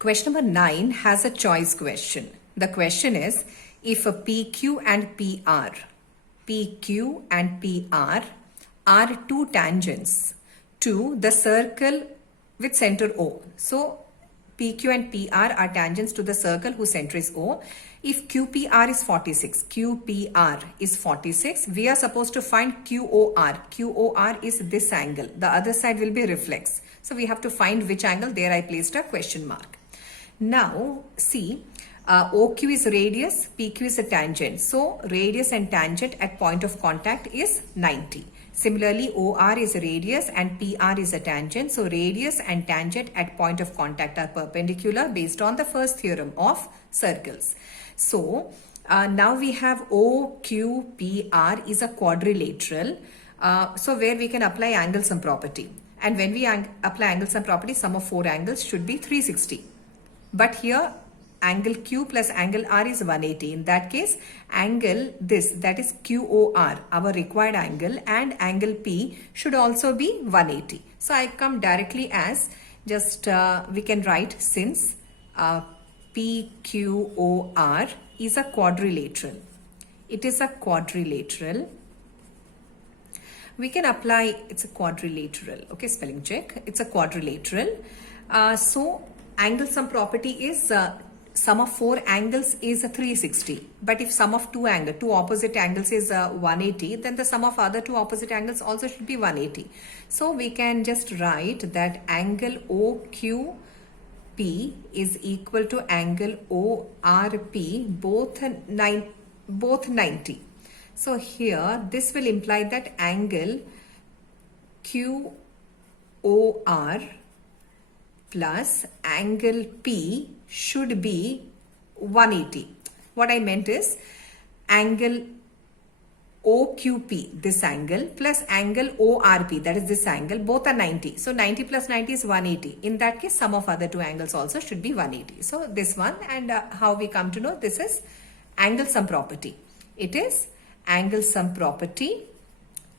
Question number 9 has a choice question. The question is, if a PQ and PR are two tangents to the circle with center O. So PQ and PR are tangents to the circle whose center is O. If QPR is 46, we are supposed to find QOR. QOR is this angle. The other side will be reflex. So we have to find which angle. There I placed a question mark. Now see, OQ is radius, PQ is a tangent. So radius and tangent at point of contact is 90. Similarly, OR is a radius and PR is a tangent. So radius and tangent at point of contact are perpendicular based on the first theorem of circles. So now we have OQPR is a quadrilateral. So where we can apply angle sum property. And when we apply angle sum property, sum of 4 angles should be 360. But here angle Q plus angle R is 180. In that case, angle that is QOR, our required angle, and angle P should also be 180. So I come directly as just we can write, since PQOR is a quadrilateral. It is a quadrilateral. We can apply, it's a quadrilateral. Okay, spelling check. It's a quadrilateral. So angle sum property is sum of 4 angles is 360. But if sum of two opposite angles is 180, then the sum of other two opposite angles also should be 180. So we can just write that angle OQP is equal to angle ORP, both 90. So here this will imply that angle QOR plus angle P should be 180. What I meant is angle OQP, this angle, plus angle ORP, that is this angle, both are 90. So 90 plus 90 is 180. In that case, sum of other two angles also should be 180. So this one, and how we come to know this is angle sum property. It is angle sum property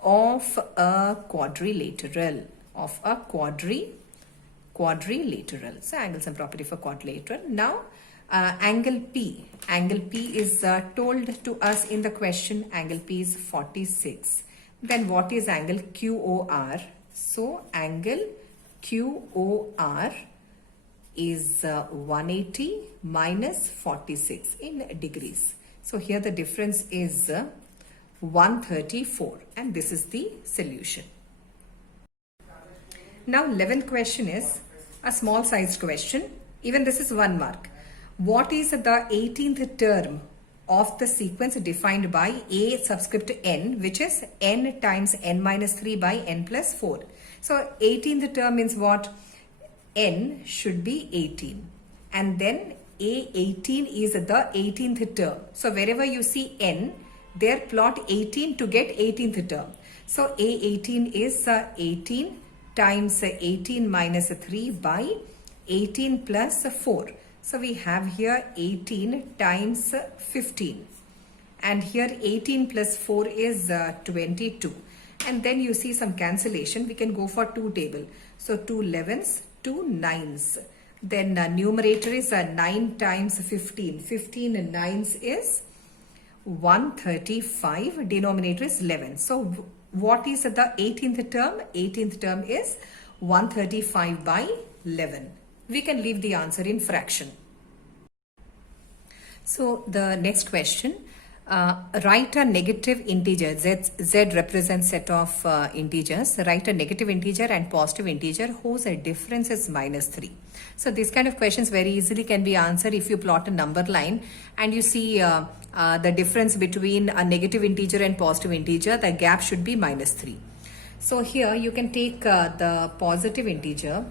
of a quadrilateral, quadrilateral. So angle sum property for quadrilateral. Now angle P is told to us in the question. Angle P is 46. Then what is angle QOR? So angle QOR is 180 minus 46 in degrees. So here the difference is 134, and this is the solution. Now 11th question is a small sized question. Even this is 1 mark. What is the 18th term of the sequence defined by A subscript n, which is n times n minus 3 by n plus 4. So 18th term means what? N should be 18. And then A18 is the 18th term. So wherever you see n, there plot 18 to get 18th term. So A18 is 18 times 18 minus 3 by 18 plus 4. So we have here 18 times 15. And here 18 plus 4 is 22. And then you see some cancellation. We can go for 2 table. So 2 11s, 2 9s. Then numerator is 9 times 15. 15 9s is 135. Denominator is 11. So what is the 18th term? 18th term is 135 by 11. We can leave the answer in fraction. So the next question, write a negative integer. Z represents set of integers. Write a negative integer and positive integer whose difference is minus 3. So this kind of questions very easily can be answered if you plot a number line and you see the difference between a negative integer and positive integer. The gap should be minus 3. So here you can take the positive integer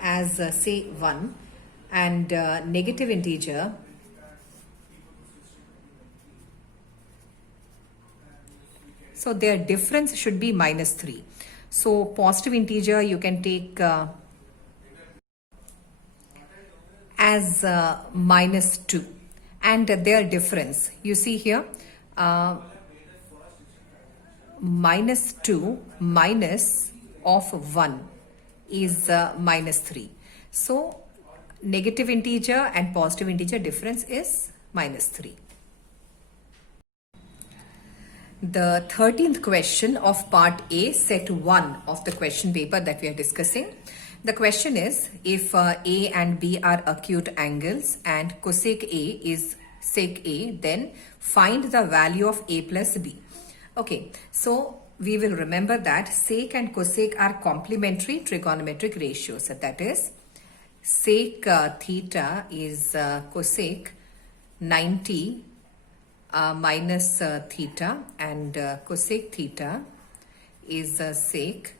as say 1, and negative integer so their difference should be minus 3. So positive integer you can take as minus 2, and their difference you see here minus 2 minus of 1 is minus 3. So negative integer and positive integer difference is minus 3. The 13th question of part A, set 1 of the question paper that we are discussing. The question is, if A and B are acute angles and cosec A is sec A, then find the value of A plus B. Okay, so we will remember that sec and cosec are complementary trigonometric ratios. That is, sec theta is cosec 90 minus theta, and cosec theta is sec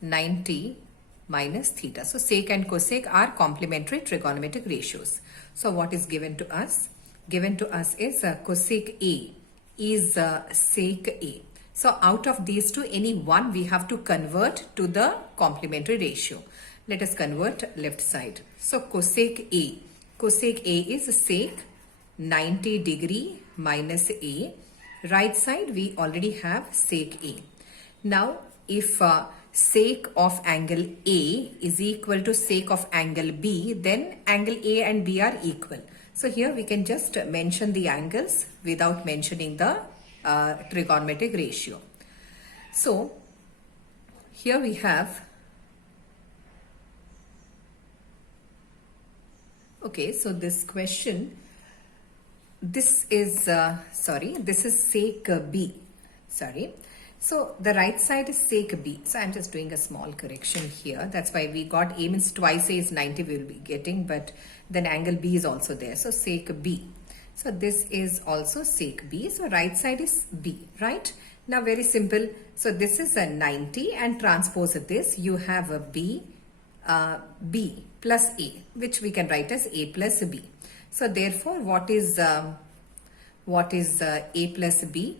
90 minus theta. So sec and cosec are complementary trigonometric ratios. So what is given to us? Given to us is cosec A is sec A. So out of these two, any one we have to convert to the complementary ratio. Let us convert left side. So cosec A. Cosec A is sec 90 degree minus A. Right side we already have sec A. Now if sec of angle A is equal to sec of angle B, then angle A and B are equal. So here we can just mention the angles without mentioning the trigonometric ratio. So here we have, okay, so this question, this is this is sec B, sorry. So the right side is sec B. So I'm just doing a small correction here. That's why we got A means twice A is 90 we will be getting, but then angle B is also there. So sec B. So this is also sec B. So right side is B, right? Now very simple. So this is a 90 and transpose this. You have a B plus A, which we can write as A plus B. So therefore what is A plus B?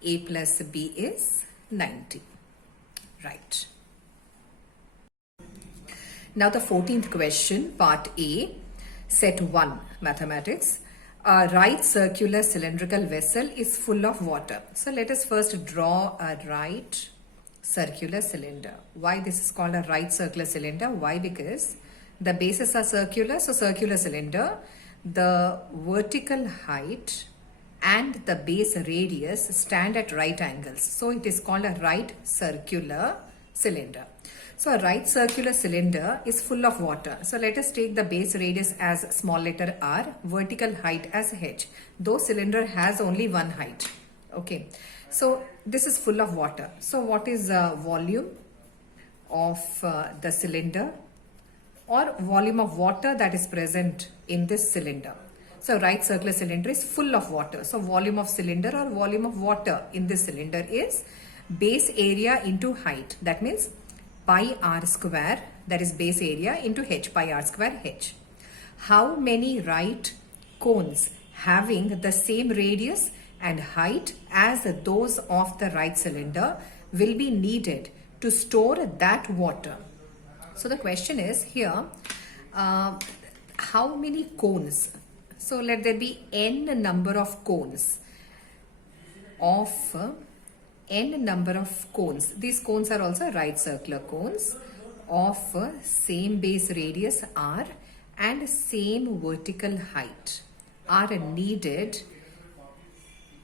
A plus B is 90, right? Now the 14th question, part A, set 1, mathematics. A right circular cylindrical vessel is full of water. So let us first draw a right circular cylinder. Why this is called a right circular cylinder? Why? Because the bases are circular, so circular cylinder, the vertical height and the base radius stand at right angles. So it is called a right circular cylinder. So a right circular cylinder is full of water. So let us take the base radius as small letter r, vertical height as h. Though cylinder has only one height. Okay. So this is full of water. So what is volume of the cylinder, or volume of water that is present in this cylinder? So right circular cylinder is full of water. So volume of cylinder or volume of water in this cylinder is base area into height. That means pi r square, that is base area, into h, pi r square h. How many right cones having the same radius and height as those of the right cylinder will be needed to store that water? So the question is here, how many cones? So let there be n number of cones of n number of cones. These cones are also right circular cones of same base radius r and same vertical height are needed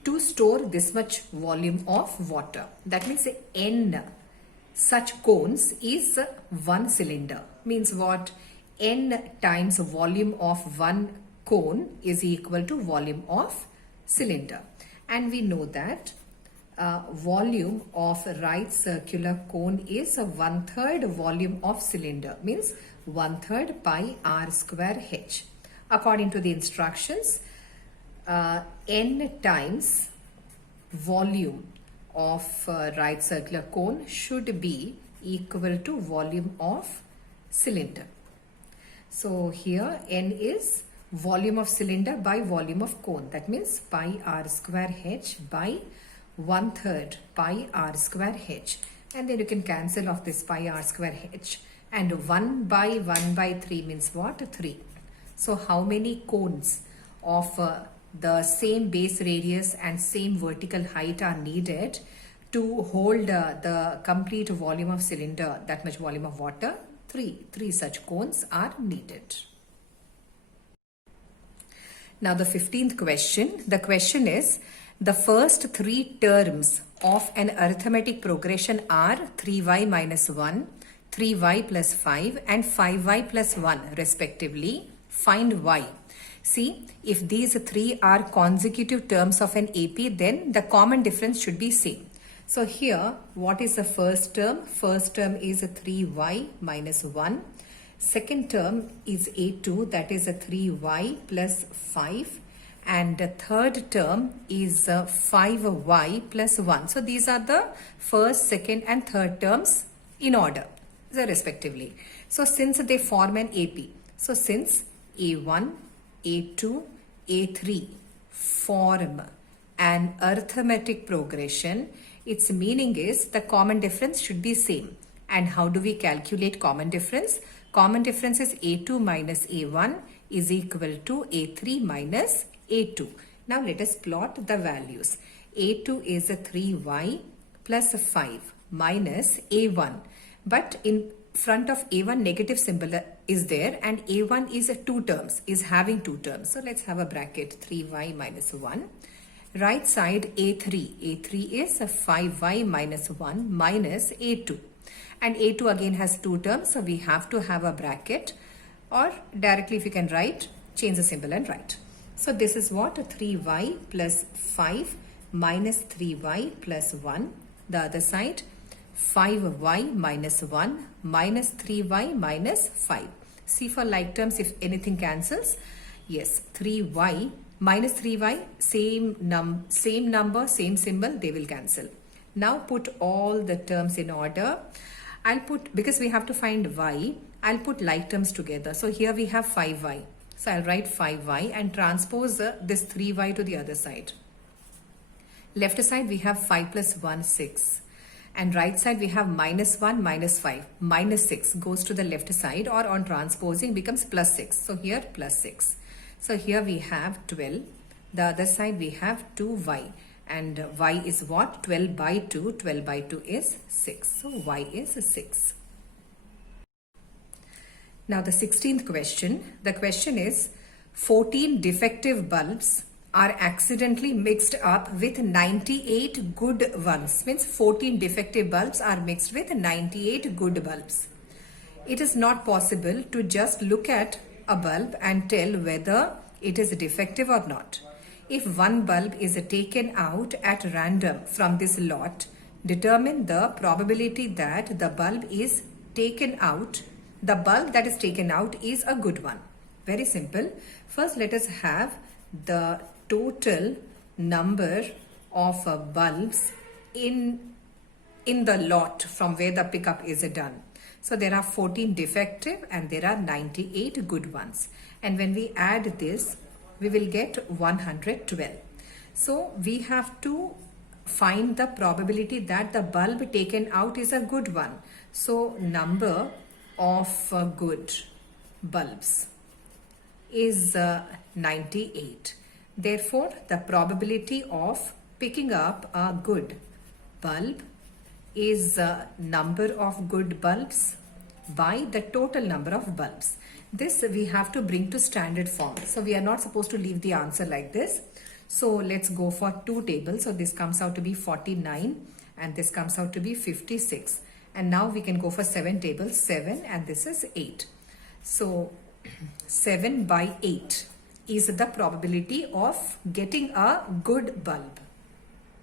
to store this much volume of water. That means n such cones is one cylinder. Means what? N times volume of one cone is equal to volume of cylinder. And we know that volume of right circular cone is 1/3 volume of cylinder, means 1/3 pi r square h. According to the instructions, n times volume of right circular cone should be equal to volume of cylinder. So here n is volume of cylinder by volume of cone. That means pi r square h by 1/3 pi r square h. And then you can cancel off this pi r square h. And 1 by 1 by 3 means what? 3. So how many cones of the same base radius and same vertical height are needed to hold the complete volume of cylinder, that much volume of water, three such cones are needed. Now the 15th question. The question is, the first three terms of an arithmetic progression are 3y minus 1, 3y plus 5 and 5y plus 1 respectively. Find y. See, if these three are consecutive terms of an AP, then the common difference should be same. So here, what is the first term? First term is 3y minus 1. Second term is A2, that is 3y plus 5. And the third term is 5y plus 1. So these are the first, second and third terms in order, respectively. So since they form an AP, so since A1, A2, A3 form an arithmetic progression, its meaning is the common difference should be same. And how do we calculate common difference? Common difference is A2 minus A1 is equal to A3 minus A2. Now let us plot the values. A2 is a 3y plus 5 minus A1. But in front of A1 negative symbol is there and A1 is having two terms. So let's have a bracket 3y minus 1. Right side A3 is a 5y minus 1 minus A2. And A2 again has two terms, so we have to have a bracket, or directly if you can write, change the symbol and write. So this is what? 3y plus 5 minus 3y plus 1. The other side, 5y minus 1 minus 3y minus 5. See, for like terms, if anything cancels, yes, 3y minus 3y, same number, same symbol, they will cancel. Now put all the terms in order. I'll put, because we have to find y, I'll put like terms together. So here we have 5y. So I'll write 5y and transpose this 3y to the other side. Left side we have 5 plus 1, 6. And right side we have minus 1, minus 5. Minus 6 goes to the left side, or on transposing becomes plus 6. So here plus 6. So here we have 12. The other side we have 2y. And y is what? 12 by 2. 12 by 2 is 6. So y is 6. Now the 16th question. The question is, 14 defective bulbs are accidentally mixed up with 98 good ones. Means 14 defective bulbs are mixed with 98 good bulbs. It is not possible to just look at a bulb and tell whether it is defective or not. If one bulb is taken out at random from this lot, determine the probability that the bulb is taken out. The bulb that is taken out is a good one. Very simple. First, let us have the total number of bulbs in the lot from where the pickup is done. So there are 14 defective and there are 98 good ones. And when we add this, we will get 112. So we have to find the probability that the bulb taken out is a good one. So number of good bulbs is 98. Therefore, the probability of picking up a good bulb is number of good bulbs by the total number of bulbs. This we have to bring to standard form. So we are not supposed to leave the answer like this. So let's go for two tables. So this comes out to be 49 and this comes out to be 56. And now we can go for 7 tables, 7 and this is 8. So 7 by 8 is the probability of getting a good bulb.